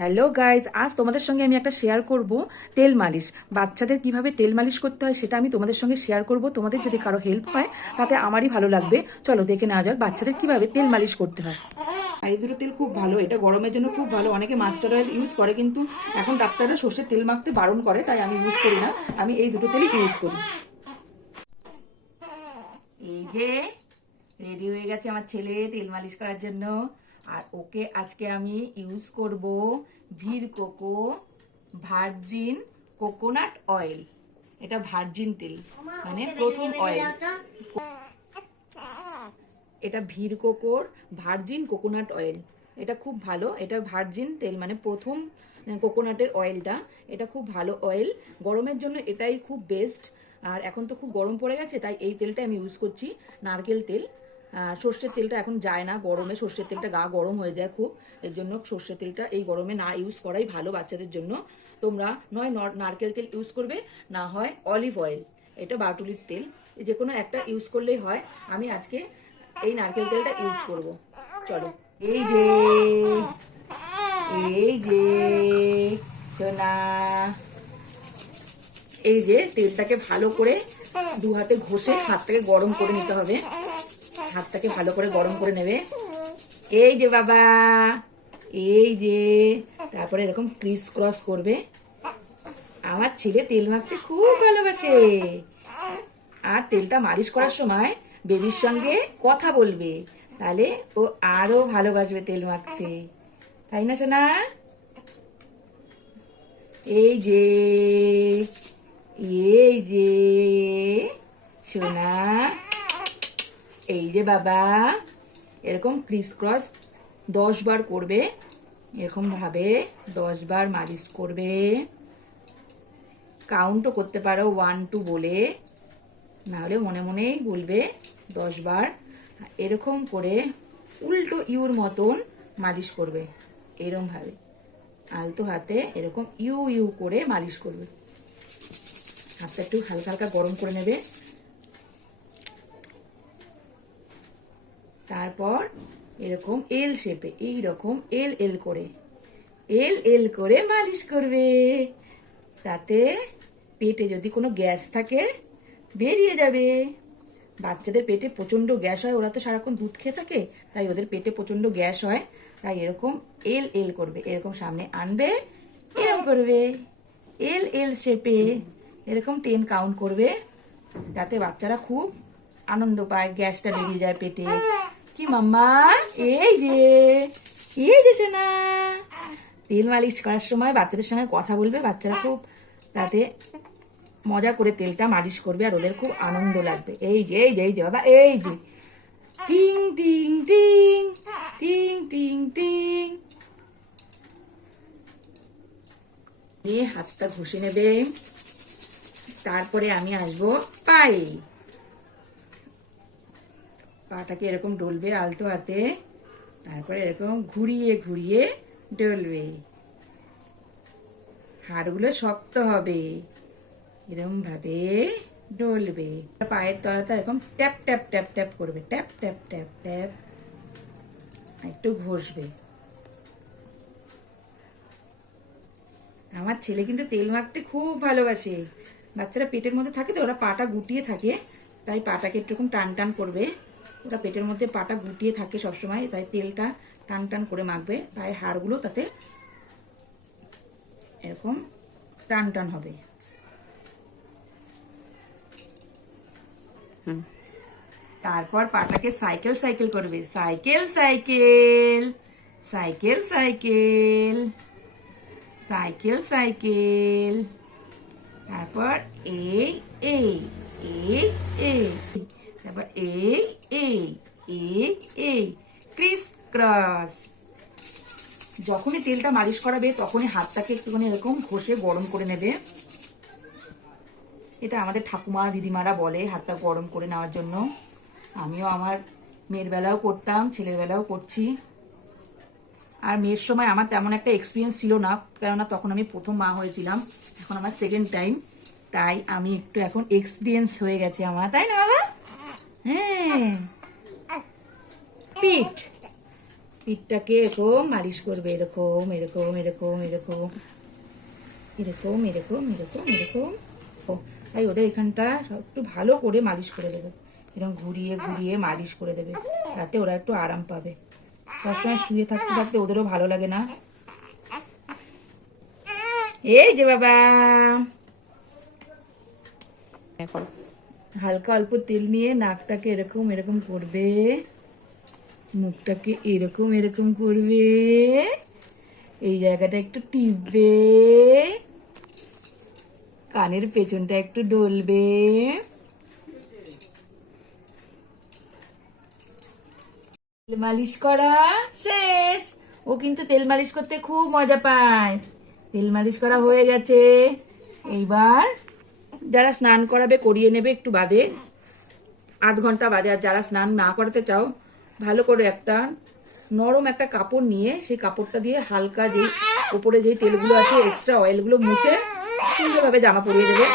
Hello guys, আজ তোমাদের সঙ্গে আমি একটা শেয়ার করব তেল মালিশ। বাচ্চাদের কিভাবে তেল মালিশ করতে হয় সেটা আমি তোমাদের সঙ্গে শেয়ার করব। তোমাদের যদি কারো হেল্প হয় তাতে আমারই ভালো লাগবে। চলো দেখে নেওয়া যাক বাচ্চাদের কিভাবে তেল মালিশ করতে হয়। এই দুটো তেল খুব ভালো, এটা গরমের জন্য খুব ভালো। অনেকে মাস্টার অয়েল ইউজ করে, কিন্তু এখন ডাক্তাররা সর্ষের তেল মাখতে বারণ করে, তাই আমি ইউজ করি না। আমি এই দুটো তেলই ইউজ করি। এই যে রেডি হয়ে গেছে আমার ছেলে তেল মালিশ করার জন্য। আর ওকে আজকে আমি ইউজ করব ভির কোকো ভার্জিন কোকোনাট অয়েল। এটা ভার্জিন তেল, মানে প্রথম অয়েল। এটা ভির কোকোর ভার্জিন কোকোনাট অয়েল। এটা খুব ভালো, এটা ভার্জিন তেল মানে প্রথম কোকোনাটের অয়েলটা। এটা খুব ভালো অয়েল, গরমের জন্য এটাই খুব বেস্ট। আর এখন তো খুব গরম পড়ে গেছে, তাই এই তেলটা আমি ইউজ করছি, নারকেল তেল। সর্ষের তেলটা এখন যায় না গরমে, সর্ষের তেলটা গা গরম হয়ে যায় খুব। এর জন্য সর্ষের তেলটা এই গরমে না ইউজ করাই ভালো বাচ্চাদের জন্য। তোমরা নয় নারকেল তেল ইউজ করবে, না হয় অলিভ অয়েল, এটা বাটুলির তেল, যে কোনো একটা ইউজ করলেই হয়। আমি আজকে এই নারকেল তেলটা ইউজ করব। চলো, এই যে এই যে সোনা, এই যে তেলটাকে ভালো করে দু হাতে ঘষে হাতটাকে গরম করে নিতে হবে। হাতটাকে ভালো করে গরম করে নেবে। এই যে বাবা, এই যে, তারপরে এরকম ক্রিস ক্রস করবে। আমার ছেলে তেল মাখতে খুব ভালোবাসে। আর তেলটা মালিশ করার সময় বেবির সঙ্গে কথা বলবে, তাহলে ও আরো ভালোবাসবে তেল মাখতে, তাই না সোনা? এই যে এই যে সোনা, এই যে বাবা, এরকম ক্রিস ক্রস 10 বার করবে। এরকম ভাবে 10 বার মালিশ করবে। কাউন্টও করতে পারো 1 2 বলে, না হলে মনে মনেই বলবে 10 বার। এরকম করে উল্টো ইউর মতন মালিশ করবে। এরকম ভাবে আলতো হাতে এরকম ইউ ইউ করে মালিশ করবে। হাতটা একটু হালকা হালকা গরম করে নেবে। তারপর এরকম এল শেপে, এইরকম এল এল করে এল এল করে মালিশ করবে। তাতে পেটে যদি কোনো গ্যাস থাকে বেরিয়ে যাবে। বাচ্চাদের পেটে প্রচণ্ড গ্যাস হয়, ওরা তো সারাক্ষণ দুধ খেয়ে থাকে, তাই ওদের পেটে প্রচণ্ড গ্যাস হয়। তাই এরকম এল এল করবে, এরকম সামনে আনবে, এরকম করবে এল এল শেপে, এরকম 10 কাউন্ট করবে, যাতে বাচ্চারা খুব আনন্দ পায়, গ্যাসটা বেরিয়ে যায় পেটে। কি মাম্মা, এই যে এই যে সোনা, তেল মালিশ করার সময় বাচ্চাদের সঙ্গে কথা বলবে, বাচ্চারা খুব তাতে মজা করে তেলটা মালিশ করবে, আর ওদের খুব আনন্দ লাগবে। এই যে এই যে এই যে বাবা, এই যে টিং টিং টিং টিং টিং টিং। দিয়ে হাতটা ঘষে নেবে। তারপরে আমি আসবো পায়ে। পাটাকে এরকম ডলবে আলতো হাতে, তারপরে এরকম ঘুরিয়ে ঘুরিয়ে ডলবে। হাড়গুলো শক্ত হবে, এরকম ভাবে ডলবে। পায়ের তলাটা এরকম ট্যাপ ট্যাপ ট্যাপ ট্যাপ করবে, ট্যাপ ট্যাপ ট্যাপ ট্যাপ, একটু ঘষবে। আমার ছেলে কিন্তু তেল মাখতে খুব ভালোবাসে। বাচ্চারা পেটের মধ্যে থাকে তো, ওরা পাটা গুটিয়ে থাকে, তাই পাটাকে একটুকুন টান টান করবে। ওরা পেটের মধ্যে পাটা গুটিয়ে থাকে সবসময়, তাই তেলটা টান টান করে মাখবে। পায়ের হাড়গুলো তাতে এরকম টান টান হবে। তারপর পাটাকে সাইকেল সাইকেল করবে, cycle cycle cycle cycle cycle cycle. তারপর এই এই এই এই, তারপর এই এই এই এই, ক্রিস ক্রস। যখনই তেলটা মালিশ করাবে তখনই হাতটাকে একটুখানি এরকম ঘষে গরম করে নেবে। এটা আমাদের ঠাকুমা দিদিমারা বলে হাতটা গরম করে নেওয়ার জন্য। আমিও আমার মেয়ের বেলাও করতাম, ছেলের বেলাও করছি। আর মেয়ের সময় আমার তেমন একটা এক্সপিরিয়েন্স ছিল না, কেননা তখন আমি প্রথম মা হয়েছিলাম, এখন আমার সেকেন্ড টাইম, তাই আমি একটু এখন এক্সপিরিয়েন্স হয়ে গেছে আমার, তাই না বাবা? হ্যাঁ, পিঠ পিঠটাকে এরকম মালিশ করবে, এরকম এরকম এরকম এরকম এরকম এরকম এরকম এরকম। ও তাই ওদের এখানটা সব একটু ভালো করে মালিশ করে দেবে, এরকম ঘুরিয়ে ঘুরিয়ে মালিশ করে দেবে, তাতে ওরা একটু আরাম পাবে। সবসময় শুয়ে থাকতে থাকতে ওদেরও ভালো লাগে না। এই যে বাবা, হালকা অল্প তেল নিয়ে নাকটাকে এরকম এরকম করবে, মুখটাকে এরকম এরকম করবে, এই জায়গাটা একটু টিপবে, কানের পেছনটা একটু ডলবে। তেল মালিশ করা শেষ। ও কিন্তু তেল মালিশ করতে খুব মজা পায়। তেল মালিশ করা হয়ে গেছে। এইবার যারা স্নান করাবে করিয়ে নেবে একটু বাদে, আধ ঘন্টা বাদে। আর যারা স্নান না করাতে চাও, ভালো করে একটা নরম একটা কাপড় নিয়ে সেই কাপড়টা দিয়ে হালকা যেই উপরে যেই তেলগুলো আছে এক্সট্রা অয়েলগুলো মুছে সুন্দরভাবে জামা পরিয়ে দেবে।